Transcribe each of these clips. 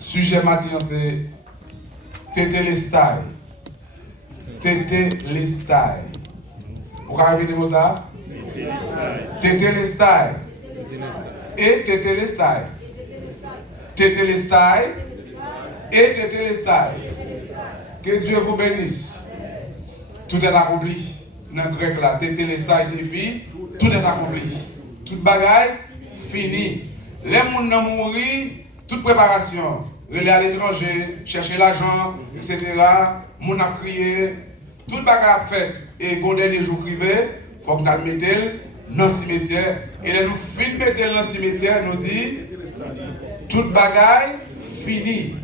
Sujet matin, c'est Tétélestai. Tétélestai. Vous pouvez répéter ça? Tétélestai. Et Tétélestai. Tétélestai. Et Tétélestai. Que Dieu vous bénisse. Tout est accompli. Dans le grec là, Tétélestai signifie tout est accompli. Toute bagaille fini. Les gens n'ont mouru, toute préparation. Aller à l'étranger, chercher l'argent, etc. Moun a prié, toute bagaille faite. Et bon dernier jour privé, il faut que nous le mettions dans le cimetière. Et là, nous finissons de mettre dans le cimetière, nous dit toute bagaille fini.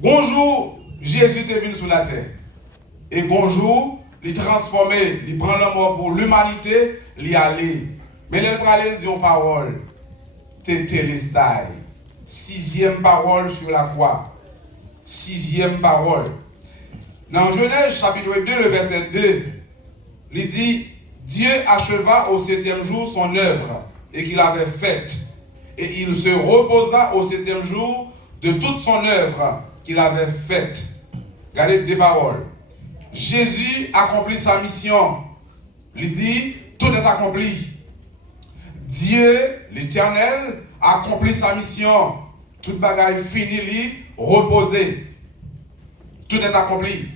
Bonjour, Jésus est venu sur la terre. Et bonjour, il transformé, il prend la mort pour l'humanité, il y aller. Mais il va aller dire une parole. Tétélestai. 6e parole sur la croix. 6e parole. Dans Genèse chapitre 2, le verset 2, il dit Dieu acheva au 7e jour son œuvre et qu'il avait faite. Et il se reposa au 7e jour de toute son œuvre qu'il avait faite. Regardez deux paroles. Jésus accomplit sa mission. Il dit tout est accompli. Dieu, l'Éternel, accomplit sa mission. Toute bagaille finie, reposer. Tout est accompli.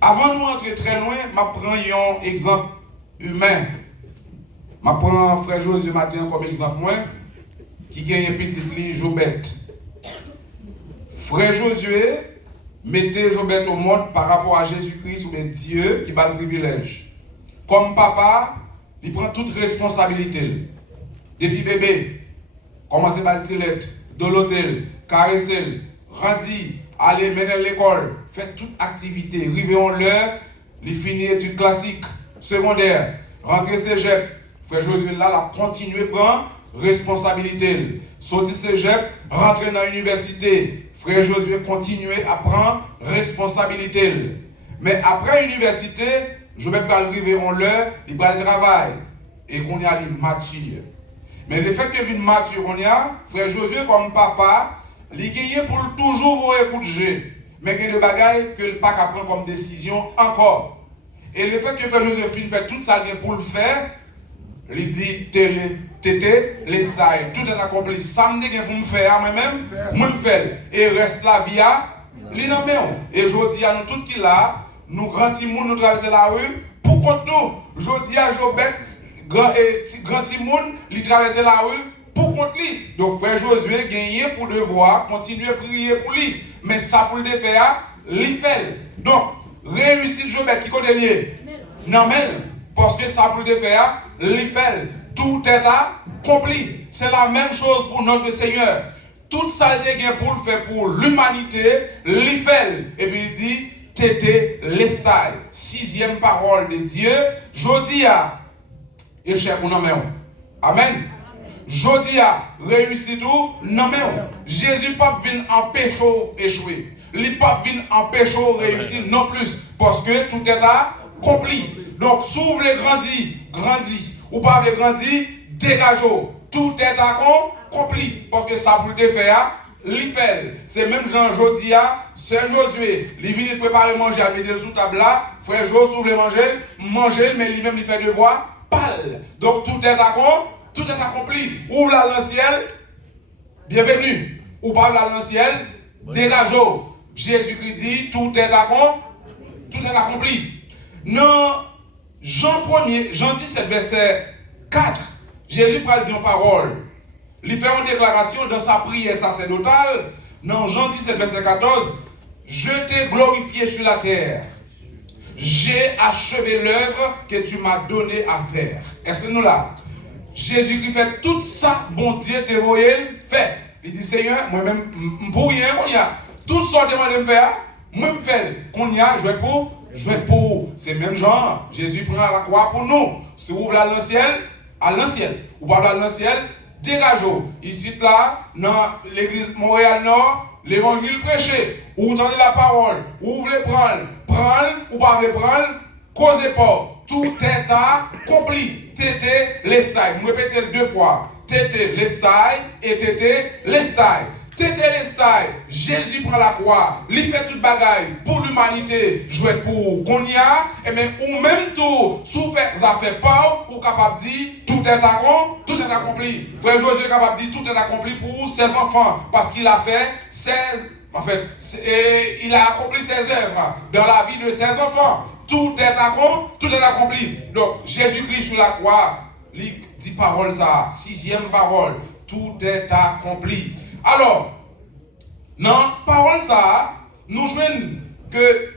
Avant de nous entrer très loin, je prends un exemple humain. Je prends frère Josué matin comme exemple moi, qui gagne un petit lit Jobette. Frère Josué mettez Jobette au monde par rapport à Jésus-Christ ou Dieu qui va le privilège. Comme papa, il prend toute responsabilité. Depuis bébé, commencez par le tilette, de l'hôtel, caresser, rendre, aller mener à l'école, faire toute activité, arriver en l'heure, il finit études classiques, secondaires, rentrer cégep. Frère Josué là, la continuer à prendre responsabilité. Sortir cégep, rentrer dans l'université. Frère Josué continuer à prendre responsabilité. Mais après l'université, je ne vais pas arriver en l'heure, il va le travail. Et qu'on y a les matures. Mais le fait que une mature, on y a, frère Josué comme papa, il est pour toujours vous écouter. Mais il y a des bagailles que le pas prendre comme décision encore. Et le fait que frère Josué fait tout ça pour le faire, il dit tété, les styles, tout est accompli. Ça me dit pour me faire moi-même, moi me faire. Et reste la vie à l'innommation. Et je dis à nous tous qui là, nous grands timons, nous traverser la rue, pour contre nous. Je dis à Jobette, grand timon, il traverse la rue pour contre lui. Donc frère Josué gagné pour devoir continuer à prier pour lui. Mais ça pour le faire, il fait. Donc, réussite Jobette qui côté lié. Non mais, parce que ça pour le faire, il fait. Tout est accompli. C'est la même chose pour notre Seigneur. Tout ça il a pour le faire pour l'humanité, il fait. Et puis il dit, Tétélestai. 6e parole de Dieu. Jodia. Et cher pour nous. Amen. Jodia, réussit tout, non mais Jésus pas vient en pécho échouer. Il pas vient en pécho réussir non plus. Parce que tout est accompli. Donc, s'ouvre les grandis. Ou pas les grandis, dégagez. Tout est accompli. Parce que ça pour te faire, il fait. C'est même Jean Jodia, c'est Josué. Il vient préparer manger à mettre sous table là. Frère Josué s'ouvre manger, mais lui-même il fait devoir. Pâle. Donc tout est accompli. Ou là dans le ciel, bienvenue. Ou pas là dans le ciel, dégageons. Jésus-Christ dit tout est accompli. Non, Jean 17, verset 4, Jésus parle d'une parole. Il fait une déclaration dans sa prière sacerdotale. Dans Jean 17, verset 14, je t'ai glorifié sur la terre. J'ai achevé l'œuvre que tu m'as donné à faire. Est-ce que nous là? Jésus qui fait tout ça, bon Dieu te voyait, fait. Il dit Seigneur, moi-même, pour rien, on y a. Tout ce que je vais faire, moi me faire. Qu'on y a, je vais pour. C'est même genre, Jésus prend la croix pour nous. Si vous voulez aller dans le ciel, ou pas aller dans le ciel, dégageons. Ici, là, dans l'église Montréal-Nord, l'évangile prêché, ou vous entendez la parole, ou vous voulez prendre ou pas le prendre, causez pas. Tout est accompli. Tétélestai. Je répète 2 fois. Tétélestai et Tétélestai. Tétélestai, Jésus prend la croix, il fait toute bagaille pour l'humanité, jouer pour qu'on y a, et même ou même tout, sous ça fait pas, ou capable de dire tout est accompli. Frère Josué est capable de dire tout est accompli pour ses enfants, parce qu'il a fait 16, en fait, il a accompli ses œuvres dans la vie de ses enfants. Tout est accompli. Donc, Jésus-Christ sur la croix, il dit parole ça, 6e parole, tout est accompli. Alors, dans parole ça, nous jouons que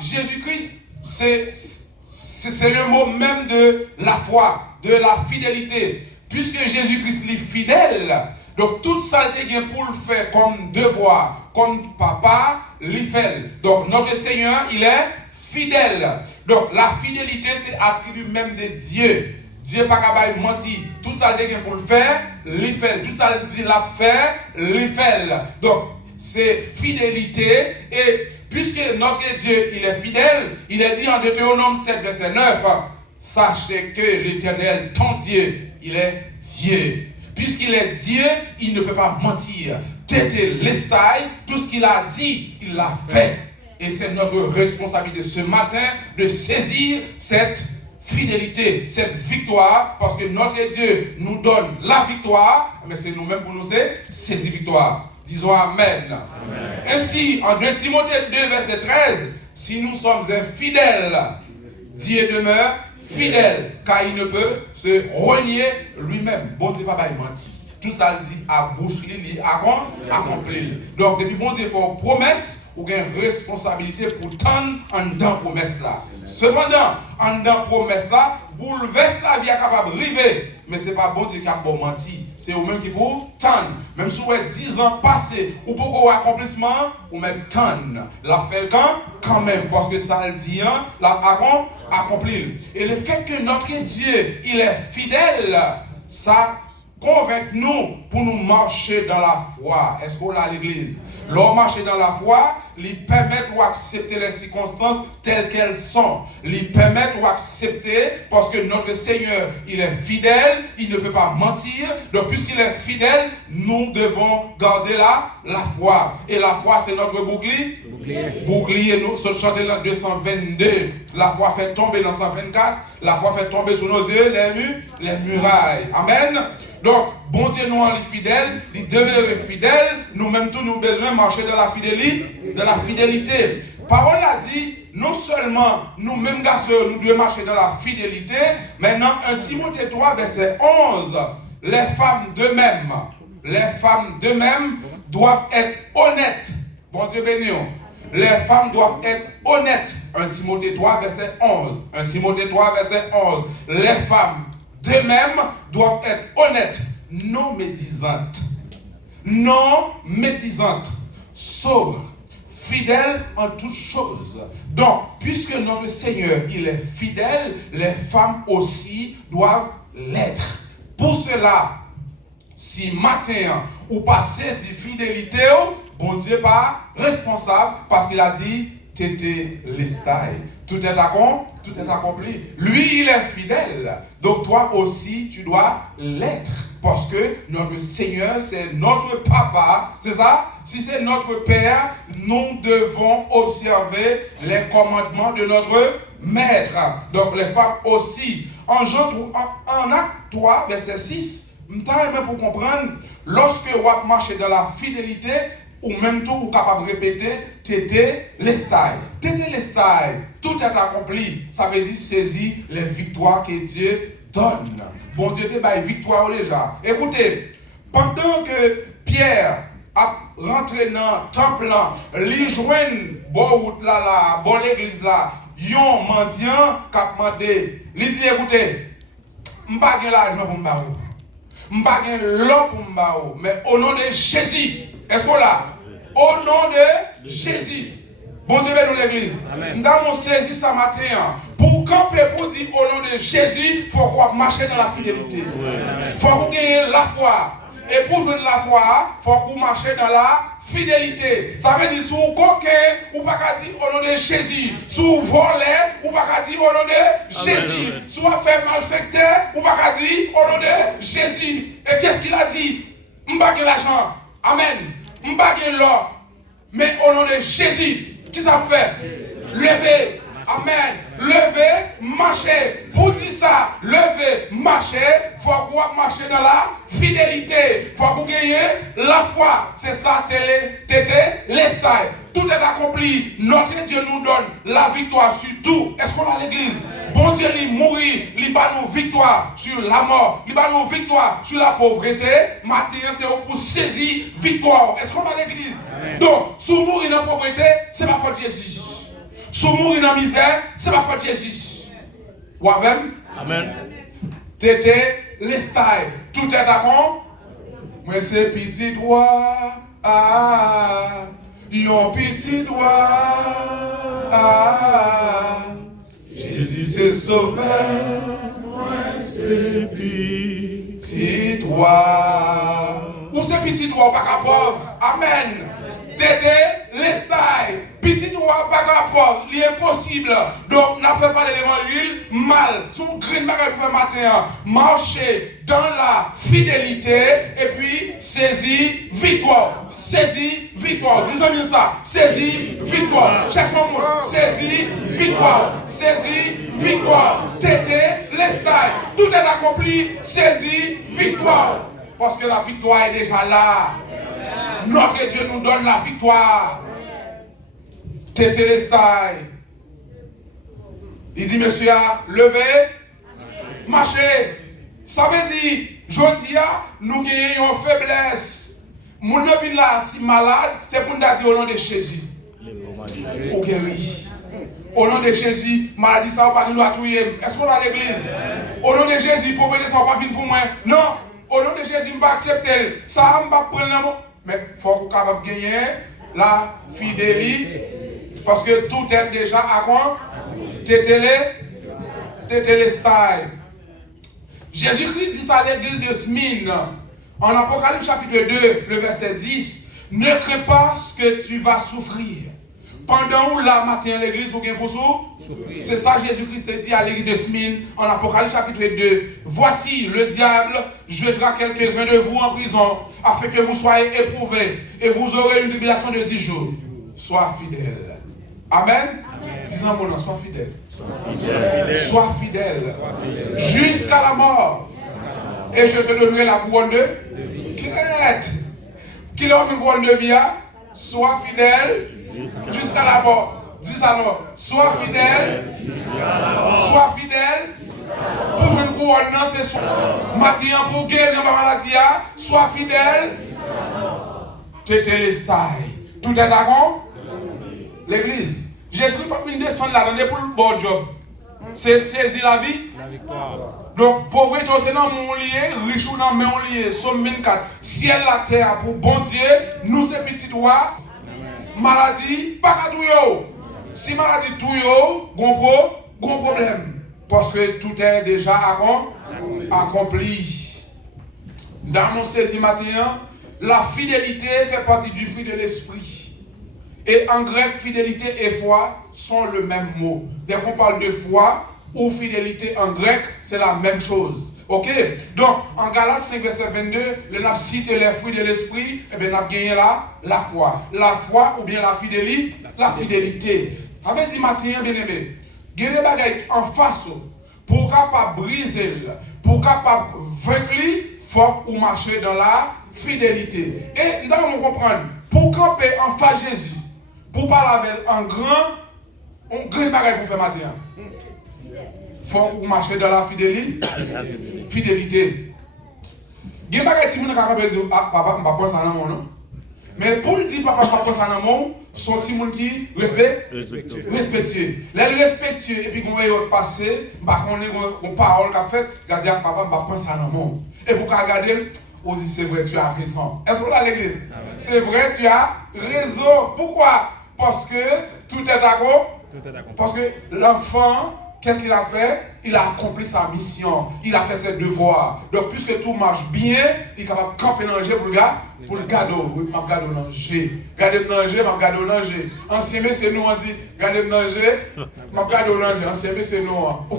Jésus-Christ, c'est le mot même de la foi, de la fidélité. Puisque Jésus-Christ est fidèle, donc tout ça est pour le faire comme devoir, comme papa, il fait. Donc notre Seigneur, il est fidèle. Donc la fidélité, c'est attribut même de Dieu. Dieu n'est pas capable de mentir. Tout ça est pour le faire, il fait. Tout ça dit la faire, il fait. Donc c'est fidélité. Et puisque notre Dieu, il est fidèle, il est dit en Deutéronome 7, verset 9, sachez que l'Éternel, ton Dieu, il est Dieu. Puisqu'il est Dieu, il ne peut pas mentir. Tétélestai, tout ce qu'il a dit, il l'a fait. Et c'est notre responsabilité ce matin de saisir cette fidélité, cette victoire, parce que notre Dieu nous donne la victoire, mais c'est nous-mêmes pour nous saisir victoire. Disons Amen. Amen. Ainsi, en 2 Timothée 2, verset 13, si nous sommes infidèles, Dieu demeure fidèle, car il ne peut se renier lui-même. Bon Dieu, papa, il mentit. Tout ça, il dit à bouche, il accompli. Donc, depuis bon Dieu, il faut une promesse ou une responsabilité pour tendre en dedans promesse là. Cependant, en dedans promesse là, bouleverse la vie est capable de river. Mais ce n'est pas bon Dieu qui a bon menti. C'est vous-même qui pour tendre. Même si vous avez 10 ans passés, ou pour accomplissement, ou même tendre. La fait quand même, parce que ça le dit, la accompli. Et le fait que notre Dieu, il est fidèle, ça convainc nous pour nous marcher dans la foi. Est-ce qu'on a l'église? L'homme marcher dans la foi, lui permettre d'accepter les circonstances telles qu'elles sont. Lui permettre d'accepter parce que notre Seigneur, il est fidèle, il ne peut pas mentir. Donc, puisqu'il est fidèle, nous devons garder la foi. Et la foi, c'est notre bouclier. Bouclier, nous sommes chantés dans 222. La foi fait tomber dans 124. La foi fait tomber sur nos yeux les murailles. Amen. Donc, bon Dieu nous est fidèle, il demeure fidèle, nous-mêmes tous nous besoin de marcher dans la fidélité. Parole a dit, non seulement nous-mêmes garçons, nous devons marcher dans la fidélité, mais dans 1 Timothée 3, verset 11, les femmes d'eux-mêmes doivent être honnêtes. Bon Dieu béni. Les femmes doivent être honnêtes. 1 Timothée 3, verset 11. 1 Timothée 3, verset 11. Les femmes d'eux-mêmes doivent être honnêtes, non médisantes, sobres, fidèles en toutes choses. Donc, puisque notre Seigneur, il est fidèle, les femmes aussi doivent l'être. Pour cela, si matin ou passé si fidélité, bon Dieu pas responsable parce qu'il a dit tétélestai. Tout est accompli. Lui, il est fidèle. Donc toi aussi, tu dois l'être. Parce que notre Seigneur, c'est notre papa. C'est ça? Si c'est notre Père, nous devons observer les commandements de notre Maître. Donc les femmes aussi. En Acte 3, verset 6, je pour comprendre, lorsque vous marchez dans la fidélité, ou même tout, vous capable de répéter tétélestai. Tétélestai, tout est accompli. Ça veut dire saisir les victoires que Dieu donne. Bon Dieu te baille victoire déjà. Écoutez, pendant que Pierre a rentré dans le temple, il joigne bon route là, bon l'église là, yon mendiant qui a demandé. Il dit écoutez, je n'ai pas l'argent pour m'bao. Je n'ai pas l'or pour m'bao. Mais au nom de Jésus, est-ce qu'on l'a? Au nom de Jésus. Bon Dieu, nous l'église. Nous avons saisi ce matin. Pour camper, pour dire au nom de Jésus, il faut qu'on marche dans la fidélité. Il faut qu'on gagne la foi. Et pour jouer de la foi, il faut qu'on marche dans la fidélité. Ça veut dire, si vous coquez, ou pas qu'à dire au nom de Jésus. Si vous volez, ou pas qu'à dire au nom de Jésus. Si vous faites malfecter, ou pas qu'à dire au nom de Jésus. Et qu'est-ce qu'il a dit? M'bagé l'argent. Amen. M'bagé là. Mais au nom de Jésus, qui ça fait? Lever. Amen. Lever, marcher. Pour dire ça, lever, marcher, il faut qu'on marcher dans la fidélité. Il faut qu'on gagne la foi. C'est ça, l'estail. Tout est accompli. Notre Dieu nous donne la victoire sur tout. Est-ce qu'on a l'église? Bon Dieu, il mourit, il bat nos victoires sur la mort, il bat nos victoires sur la pauvreté. Maintenant, c'est pour saisir victoire. Est-ce qu'on a l'église? Donc, si vous mourrez dans la pauvreté, c'est pas faute de Jésus. Si vous mourrez dans la misère, c'est pas faute de Jésus. Ou même? Amen. T'étais l'estail. Tout est à con. Moi, c'est petit doigt. Yon petit doigt. Jésus c'est sauveur. Moi, c'est petit doigt. Ou c'est petit doigt, pas pauvre. Amen. Tété, l'estail, petit doigt, pas pauvre, l'impossible. Donc, n'a fait pas de l'évangile mal. Son green bagage pour matin, marcher dans la fidélité et puis saisir victoire. Saisir victoire. Disons ça. Saisir victoire. Chaque moment, saisir victoire. Saisir victoire. Tété, l'estail. Tout est accompli. Saisir victoire. Parce que la victoire est déjà là. Notre Dieu nous donne la victoire. Tété l'estail. Il dit, monsieur, levez, marchez. Ça veut dire, Josia, nous gagnons une faiblesse. Mon ne vient là si malade, c'est pour nous dire au nom de Jésus. Ou guéri. Au nom de Jésus, maladie, ça va pas nous attouiller. Est-ce qu'on a l'église? Au nom de Jésus, pauvreté, ça va pas venir pour moi. Non. Au nom de Jésus, je ne vais pas accepter. Ça va pas prendre le mot. Mais il faut qu'on capable de gagner la fidélité. Parce que tout est déjà à quoi? Tété les style. Jésus-Christ dit ça à l'église de Smyrne. En Apocalypse chapitre 2, le verset 10. Ne crains pas ce que tu vas souffrir. Pendant où la matin l'église vous gagnez pour souffrir. C'est ça que Jésus-Christ dit à l'église de Smyrne en Apocalypse chapitre 2. Voici le diable jettera quelques-uns de vous en prison afin que vous soyez éprouvés et vous aurez une tribulation de 10 jours. Sois fidèle. Amen. Disons mon nom, sois fidèle. Sois fidèle. Jusqu'à la mort. Et je te donnerai la couronne de vie. Qui leur une couronne de vie? Sois fidèle. Jusqu'à la mort. Dis ça non. Sois fidèle. Sois fidèle. Pour une couronne, non, c'est soit. Matin pour guérir ma maladie. Sois fidèle. Tété l'estail. Tout est d'accord? L'église. Jésus ne peut pas venir descendre là-dedans pour le bon job. C'est saisir la vie. La victoire. Donc, pauvreté, c'est dans mon lié, riche ou dans mon lié. Somme 24. Ciel, la terre, pour bon Dieu, nous, ces petits doigts. Maladie, pas qu'à tout yo. Si maladie tout yo, gros problème. Parce que tout est déjà accompli. Dans mon 16e matin, la fidélité fait partie du fruit de l'esprit. Et en grec, fidélité et foi sont le même mot. Dès qu'on parle de foi ou fidélité en grec, c'est la même chose. Ok? Donc, en Galates 5, verset 22, on a cité les fruits de l'esprit, et bien on a gagné la foi. La foi ou bien la fidélité? La fidélité. Avec dit matin, bien aimé, il y a des bagages en face, pour capable briser, pour capable vaincre, il faut ou marcher dans la fidélité. Et nous devons comprendre, pour camper en face de Jésus, pour parler avec un grand bagage pour faire matin. Il faut marcher dans la fidélité. Il y a des bagage qui disent papa, je ne pense pas à non. Mais pour le dire papa, je pense à non, sont des gens qui respectueux. Les respectueux, et puis quand on passe, on parole qu'a fait, je dis papa, je pense à non. Et pour regarder, on dit c'est vrai, tu as raison. Est-ce qu'on a l'église? C'est vrai, tu as raison. Pourquoi? Parce que tout est d'accord. Parce que l'enfant qu'est-ce qu'il a fait? Il a accompli sa mission. Il a fait ses devoirs. Donc, puisque tout marche bien, il est capable de camper dans le jeu pour le cadeau. Oui, je vais dans le jeu. Regardez dans le jeu, je vais dans le jeu. Ancien, c'est nous, on dit, regardez dans le jeu, je vais dans le jeu. Ancien, c'est nous. Je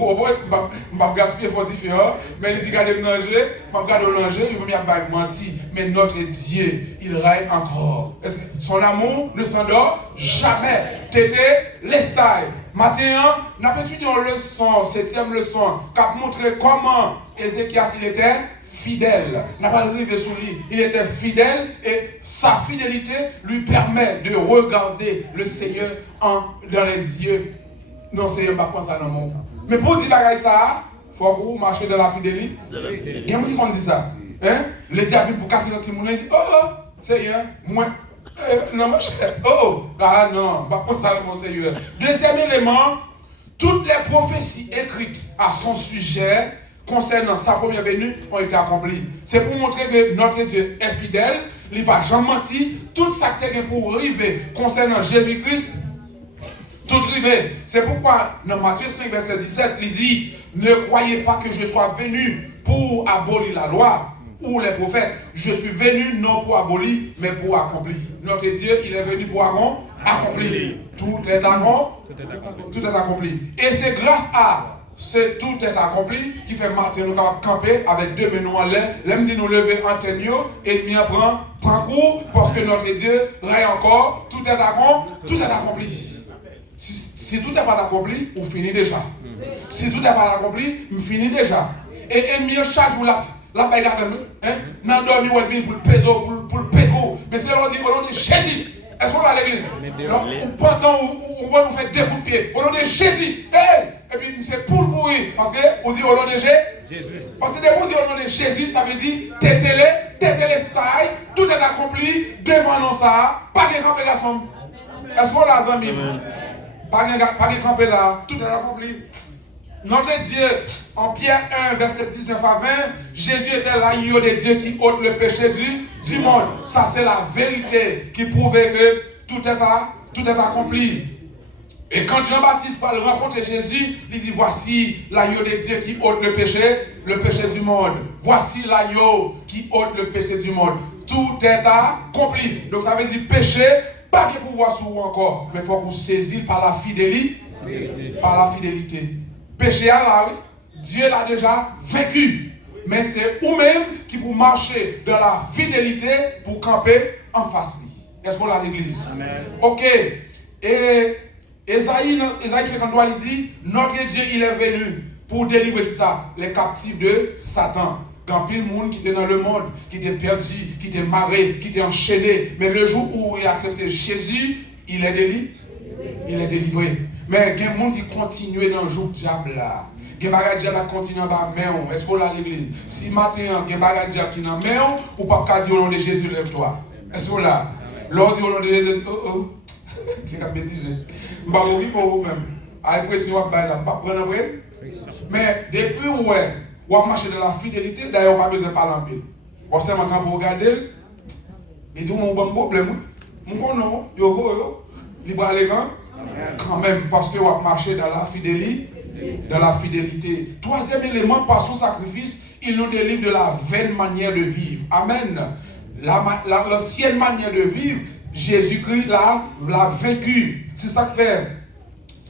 vais gaspiller fortifiant, mais il dit, regardez dans le jeu, je vais dans le jeu, il va me mentir. Mais notre Dieu, il règne encore. Est-ce que son amour ne s'endort jamais? Tété, l'estaille. Maintenant, nous avons étudié une leçon, 7e leçon, qui a montré comment Ézéchias il était fidèle. Nous avons arrivé sur lui. Il était fidèle et sa fidélité lui permet de regarder le Seigneur dans les yeux. Non, Seigneur, je ne vais pas penser à mon. Mais pour dire ça, il faut que vous marchiez dans la fidélité. Il y a qui dit ça. Hein? Le diable vient pour casser notre monde et dit, oh, Seigneur, moi. Non, mon cher. Oh, là, non, pas pour ça, mon Seigneur. Deuxième élément, toutes les prophéties écrites à son sujet concernant sa première venue ont été accomplies. C'est pour montrer que notre Dieu est fidèle, il n'a pas jamais menti. Tout ça qui est pour arriver concernant Jésus-Christ, tout arrivé. C'est pourquoi dans Matthieu 5, verset 17, il dit, ne croyez pas que je sois venu pour abolir la loi ou les prophètes. Je suis venu non pour abolir, mais pour accomplir. Notre Dieu, il est venu pour accomplir. Tout est accompli. Et c'est grâce à ce tout est accompli qui fait matin nous capables camper avec deux mains en l'air. L'aime dit nous lever en tenio et nous prend cours parce que notre Dieu règne encore. Tout est accompli. Si tout n'est pas accompli, on finit déjà. Si tout n'est pas accompli, on finit déjà. Et mieux charge vous la paix là-dedans, n'a dormi ou elle vient pour le péso, pour le pétro. Mais c'est l'on dit au nom de Jésus. Est-ce qu'on va à l'église? Non, ou pendant on va nous faire des coups de pied. Au nom de Jésus. Et puis c'est pour le bruit. Parce qu'on dit au nom de Jésus. Parce que dès qu'on dit au nom de Jésus, ça veut dire tétélé style, tout est accompli devant nous ça. Pas de camper là, somme. Est-ce qu'on l'a zami? Pas de camper là, tout est accompli. Notre Dieu, en Pierre 1, verset 19 à 20, Jésus était l'agneau de Dieu qui ôte le péché du monde. Ça, c'est la vérité qui prouvait que tout est accompli. Et quand Jean-Baptiste parle rencontrer Jésus, il dit, voici l'agneau de Dieu qui ôte le péché du monde. Voici l'agneau qui ôte le péché du monde. Tout est accompli. Donc ça veut dire péché, pas de pouvoir sur vous encore, mais il faut que vous saisissez par la fidélité. Péché à la Dieu l'a déjà vaincu. Mais c'est vous-même qui vous marchez dans la fidélité pour camper en face. Est-ce qu'on a l'église? Amen. Ok. Et Esaïe 53, il dit, notre Dieu, il est venu pour délivrer ça, les captifs de Satan. Quand pile monde qui était dans le monde, qui était perdu, qui était marré, qui était enchaîné. Mais le jour où il a accepté Jésus, il est délivré. Mais il y a des gens qui continuent dans le jour diable là. Il y a des gens qui continuent dans la main. Est-ce qu'on a l'église? Si matin, il y a des gens qui sont dans la main, ou pas dire au nom de Jésus, lève-toi. Est-ce qu'on a? L'on dit au nom de Jésus, c'est une bêtise. Je ne vais pas mourir pour vous-même. Avec pression, je ne vais pas prendre un vrai. Mais depuis où on marche dans la fidélité, d'ailleurs, on n'a pas besoin de parler en pile. On sait maintenant pour regarder, il dit, on a un problème. On non, il va aller quand même, parce que on marche dans la fidélité. Troisième élément, par son sacrifice, il nous délivre de la vaine manière de vivre. Amen. L'ancienne manière de vivre, Jésus-Christ l'a vaincu. C'est ça que fait.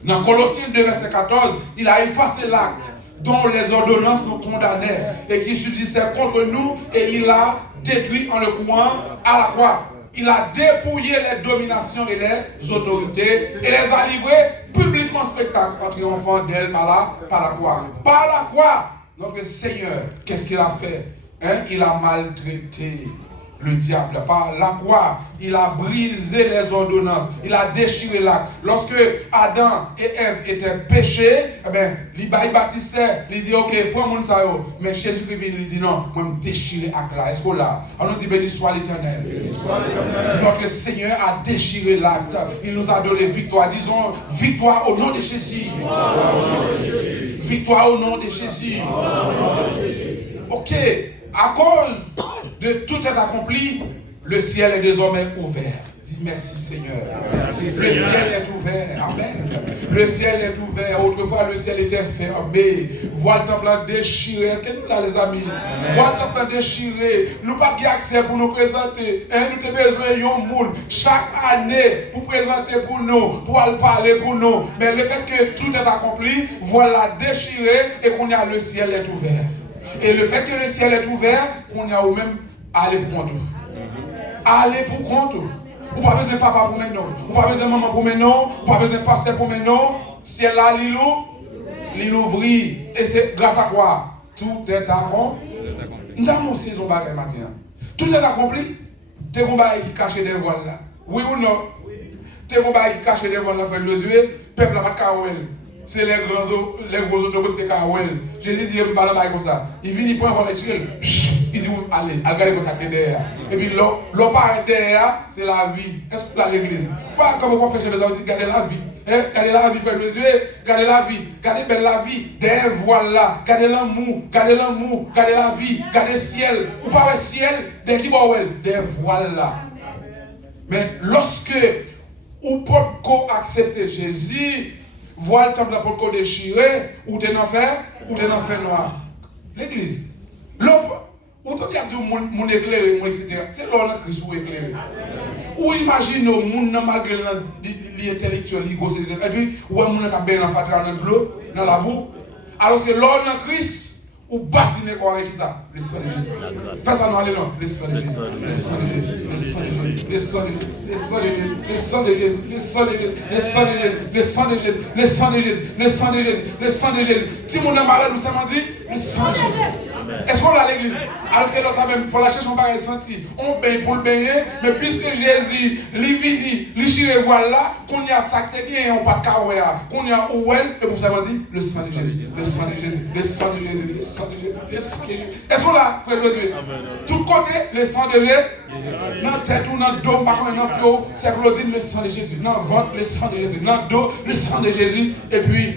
Dans Colossiens 2, verset 14, il a effacé l'acte dont les ordonnances nous condamnaient et qui subsistait contre nous, et il l'a détruit en le clouant à la croix. Il a dépouillé les dominations et les autorités et les a livrées publiquement spectacle en triomphant d'elle par la croix. Par la croix, notre Seigneur, qu'est-ce qu'il a fait? Il a maltraité le diable. Par la croix, il a brisé les ordonnances, il a déchiré l'acte. Lorsque Adam et Ève étaient péchés, il baptisait, il dit ok, prends mon ça. Mais Jésus-Christ vient, il dit non, moi je déchirer l'acte là. Est-ce qu'on l'a? On nous dit béni soit l'Éternel. Notre Seigneur a déchiré l'acte. Il nous a donné victoire. Disons victoire au nom de Jésus. Victoire au nom de Jésus. Ok. À cause de tout est accompli, Le ciel est désormais ouvert. Dis merci Seigneur. Merci, le Seigneur. ciel est ouvert. Amen. Le ciel est ouvert. Autrefois, le ciel était fermé. Voilà le temple déchiré. Est-ce que nous là, les amis? Voilà le temple déchiré. Nous n'avons pas accès pour nous présenter. Nous avons besoin d'un monde chaque année pour présenter pour nous, pour parler pour nous. Mais le fait que tout est accompli, voilà déchiré et qu'on a le ciel est ouvert. Et le fait que le ciel est ouvert, on a au même aller pour compte. Aller pour compte. Ou pas besoin de papa pour maintenant. Ou pas besoin de maman pour maintenant. Ou pas besoin de pasteur pour maintenant. Ciel là, l'île ouvrit. Et c'est grâce à quoi? Tout est accompli. Dans mon saison bagaille matin. Tout est accompli. T'es un bagage qui cache des voiles là. Oui ou non? T'es un bagage qui cache des voiles là, frère Josué. Peuple n'a pas de carouel. C'est les gros autoroutes de carouel. Jésus dit, je me parle comme ça. Il vient, il prend un volet, il dit, allez, regardez comme ça qui est derrière. Et puis, l'eau part derrière, c'est la vie. Est-ce que vous avez l'église? Pas comme on fait chez les hommes, gardez la vie. Gardez la vie, frère Jésus. Gardez la vie. Gardez belle la vie. Derrière, voilà. Gardez l'amour. Gardez l'amour. Gardez la vie. Gardez le ciel. Ou pas le ciel, derrière qui va derrière, voilà. Mais lorsque vous pouvez accepter Jésus, voilà le temple de pour déchiré, ou t'es en enfer, ou t'es en enfer noir. L'église. Ou t'en dis mon éclairé, etc. C'est l'homme qui Christ pour éclairer. Ou imagine le monde malgré l'intellectuel, l'ego, et puis, ou un monde qui a bien en fatras dans l'eau, dans la boue. Alors que l'homme Christ, ou bassiner quoi avec ça? Le sang de Jésus. Fais ça, non, allez, non. Le sang de Jésus. Le sang de Jésus. Le sang de Jésus. Le sang de Jésus. Le sang de Jésus. Le sang de Jésus. Le sang de Jésus. Le sang de Jésus. Le sang de Jésus. Le sang de Jésus. Le sang de Jésus. Si mon est malade, vous savez dit, le sang de Jésus. Est-ce qu'on l'a à l'église? Alors que l'autre même, il faut lâcher son bagage senti. On paye pour le baigner, mais puisque Jésus, lui chire voilà, qu'on y a sacré bien, on pas de carouéa, qu'on y a ouel, et vous savez dit, le sang de Jésus. Le sang de Jésus. Le sang de Jésus. Le sang de Jésus. Le sang de Jésus. Est-ce qu'on l'a, frère Jésus? Tout côté, le sang de Jésus. Dans la tête ou dans le dos, par contre, dans le pied, c'est Claudine, le sang de Jésus. Dans le ventre, le sang de Jésus. Dans le dos, le sang de Jésus. Et puis,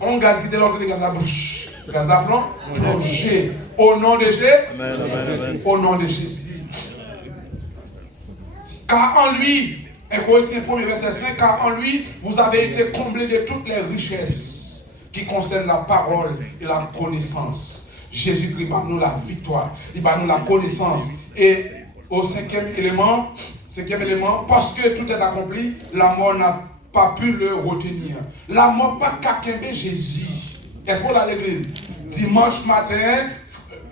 on gaz qui est l'autre de gaz à bouche. Gaz à plomb, plongé. Au nom de Jésus. Amen, amen, amen. Au nom de Jésus. Car en lui, 1 Corinthiens 1er verset 5, car en lui, vous avez été comblés de toutes les richesses qui concernent la parole et la connaissance. Jésus-Christ bat nous la victoire, il bat nous la connaissance. Et au cinquième élément, parce que tout est accompli, la mort n'a pas pu le retenir. La mort pas qu'à Jésus. Est-ce qu'on a l'église? Dimanche matin,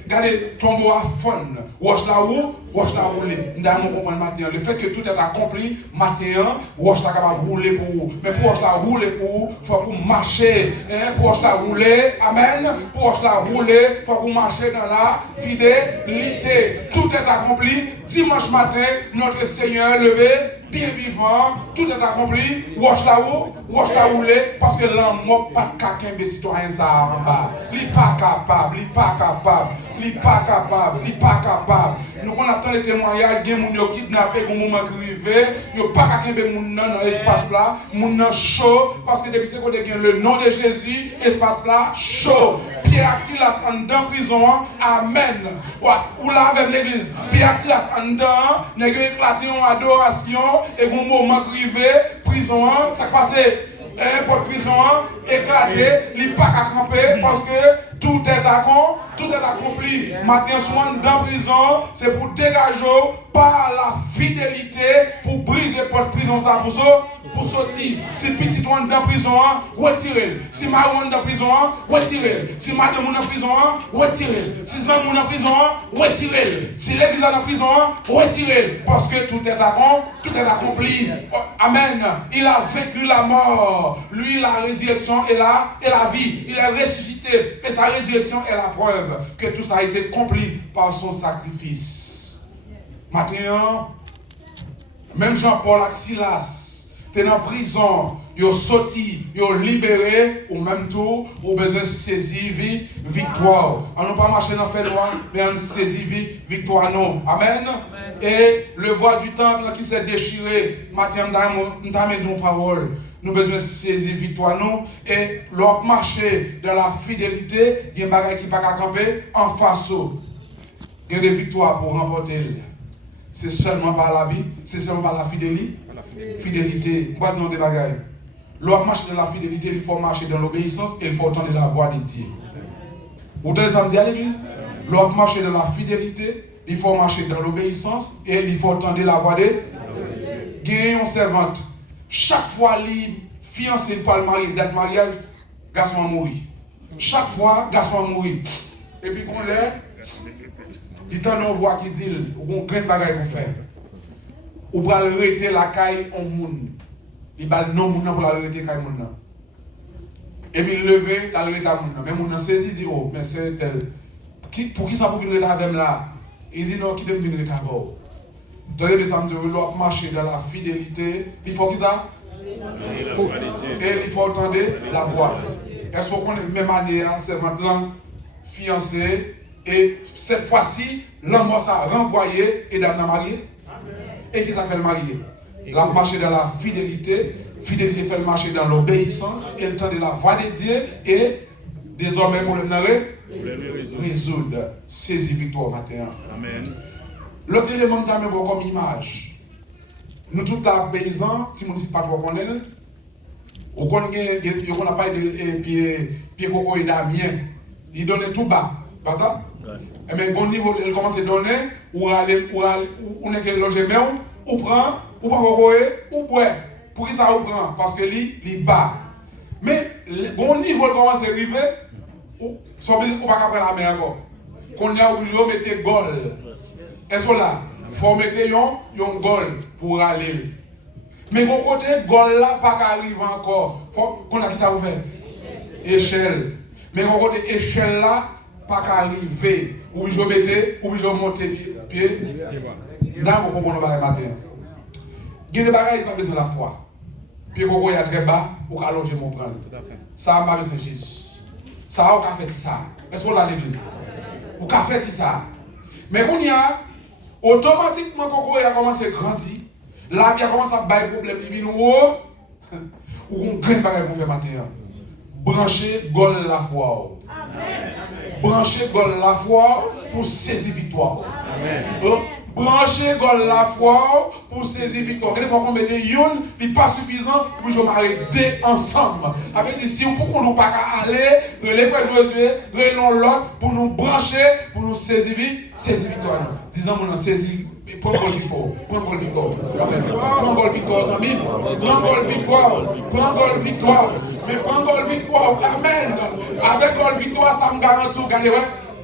regardez, tombeau à fond. Wash la roue, wash la rouler. Le fait que tout est accompli, matin, wash la capable rouler pour vous. Mais pour wash la rouler pour vous, il faut que vous marchez. Pour wash la rouler, amen. Pour wash la rouler, il faut que vous marchez dans la fidélité. Tout est accompli. Dimanche matin, notre Seigneur est levé, bien vivant, tout est accompli. Wash la roue, wash la rouler, parce que l'homme n'a pas de caquin de citoyen ça en bas. Il n'est pas capable, il n'est pas capable, il n'est pas capable, il n'est pas capable. Nous on attend les témoignages, il y a des gens qui kidnappés, au moment qui arrive, il n'y a pas capable de gens dans l'espace là, les gens chaud, parce que depuis que le nom de Jésus, l'espace là, chaud. Pierre Silas en dedans prison, amen. Ou là avec l'église, Pierre Silas en dedans, n'a éclaté en adoration, et au moment qui arrive, prison, ça passe. Pour prison, éclaté, il n'est pas qu'à camper parce que tout est accompli. Matin soir dans prison, c'est pour dégager par la fidélité, pour briser porte prison ça pour sortir. Si petit one dans prison, retirez. Si marron dans prison, retirez. Si madame dans prison, retirez. Si zan dans prison, retirez. Si l'église dans prison, retirez. Parce que tout est accompli. Amen. Il a vaincu la mort. Lui, la résurrection et la vie. Il est ressuscité. Et sa résurrection est la preuve que tout ça a été accompli par son sacrifice. Maintenant, même Jean-Paul et Silas, tu es en prison, ils ont sorti, ils ont libéré, au même tour, ils ont besoin de saisir victoire. On n'a pas marché dans le fait noir, mais on saisit victoire. Non. Amen. Et le voile du temple qui s'est déchiré, Matthieu, nous avons nos paroles. Nous avons besoin de saisir victoire. Nous, et leur marcher dans la fidélité, il y a des bagages qui ne peuvent pas camper en face. Il y a des victoires pour remporter. c'est seulement par la vie, c'est seulement par la fidélité. Fidélité. Moi, non des bagailles. L'homme marche dans la fidélité, il faut marcher dans l'obéissance et il faut entendre la voix de Dieu. Vous entendez ça me dire à l'église? L'homme marche dans la fidélité, il faut marcher dans l'obéissance et il faut entendre la voix de Dieu. Gagne une servante. Chaque fois, les fiancés pour le mariage, date mariage, garçon a mouru. Chaque fois, garçon a mouru. Et puis, qu'on l'est, il y a une voix qui dit, on a un grand bagage pour faire. Ou pour arrêter la caille en monde. Il va non moun pour l'arrêter caille moun. Et puis il lever l'arrêter moun. Mais moun saisi dit oh mais c'est tel. Pour qui ça pour venir avec là? Il dit non qui te venir avec vous. Tenez ça me dit l'autre marcher dans la fidélité. Il faut qu'il ça et il faut entendre la voix. Est-ce qu'on est même année c'est maintenant fiancé et cette fois-ci l'homme ça renvoyé et d'amener marié. Et qui ça fait le marié? La marcher dans la fidélité, fidélité fait le marcher dans l'obéissance, et le temps de la voix de Dieu, et désormais pour le résoudre, saisir victoire matin. Amen. L'autre élément que nous avons comme image, nous tous les paysans, si nous ne sommes pas trop connaître, on n'a pas de pied coco et d'amien, ils donnent tout bas, pas ça? Mais bon niveau, ils commencent à donner, ou on est quel logement, ou prend, ou pas ou boire. Pour qui ça ou prend? Parce que lui bas. Mais bon niveau commence à arriver, ou soit ou pas après la mer encore. Qu'on y a obligé de mettre gol. Est-ce que là, il faut mettre un gol pour aller. Mais mon côté gol là pas arrive encore. Faut qu'on a qui ça vous fait? Échelle. Mais mon côté échelle là pas arriver. Ou je mettre ou je monter pied. Dans vous comprenez pas matin. Il y a des bagages qui n'ont pas besoin de la foi. Puis quand il y a très bas, on peut allonger mon prendre. Ça n'a pas besoin de Jésus. Ça, on a fait ça. Est-ce qu'on a l'église? On a fait ça. Mais quand il y a, automatiquement, quand il a commencé à grandir, la vie a commencé à bailler problème, il vient ou on gagne bagage pour faire matin. Brancher gol la foi. Brancher gol la foi pour saisir victoire. Amen. Brancher gol la foi pour saisir victoire. Des fois qu'on met des yon, il n'est pas suffisant pour nous arrêter ensemble. Avec dit si pour qu'on ne pas aller, les frères Josué, relons l'autre pour nous brancher, pour nous saisir victoire. Disons mon saisir, prends gol victoire, prends gol victoire. Prends gol victoire, amis. Prends gol victoire, prends gol victoire. Mais prends gol victoire, amen. Avec gol victoire, ça me garantit gagner.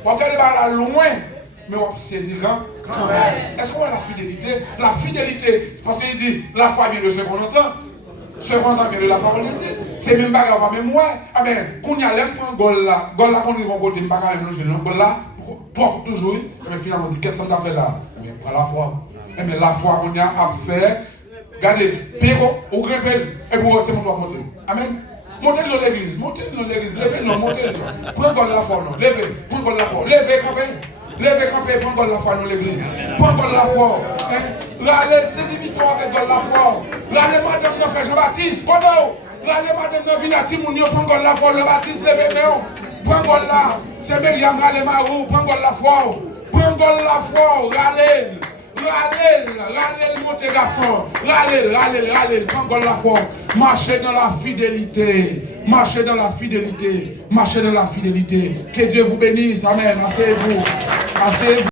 On va aller loin. Mais on va saisir quand même. Est-ce qu'on a la fidélité? La fidélité, c'est parce qu'il dit la foi vient de ce qu'on entend. Ce qu'on entend vient de la parole de Dieu. C'est même pas grave, même moi. Ah ben, quand il y a l'aime prendre gol là, qu'on y va côté, pas quand même loger gol là, toi toujours, mais finalement, on dit qu'est-ce qu'on a fait là? Mais pas la foi. Mais la foi qu'on a à faire, regardez, Péro, ou grimpel, et pour c'est mon doigt monter. Amen. Montez dans l'église, levez, non, montez. Prends gol la foi, non, levez, prends gol la foi, levez, campé. Levez campé, prends la foi dans l'église. Prends la foi. Râlez, saisissez victoire avec la foi. Râlez madame notre frère Jean-Baptiste. Râlez madame notre Vinati Mounio, prends la foi, Jean-Baptiste, levez-nous. Prends la. C'est Myriam Râlez Marou, prends la foi. Prends la foi, râlez. Râlez, mon garçon. Râlez, prends la foi. Marchez dans la fidélité. Marchez dans la fidélité. Que Dieu vous bénisse. Amen. Asseyez-vous.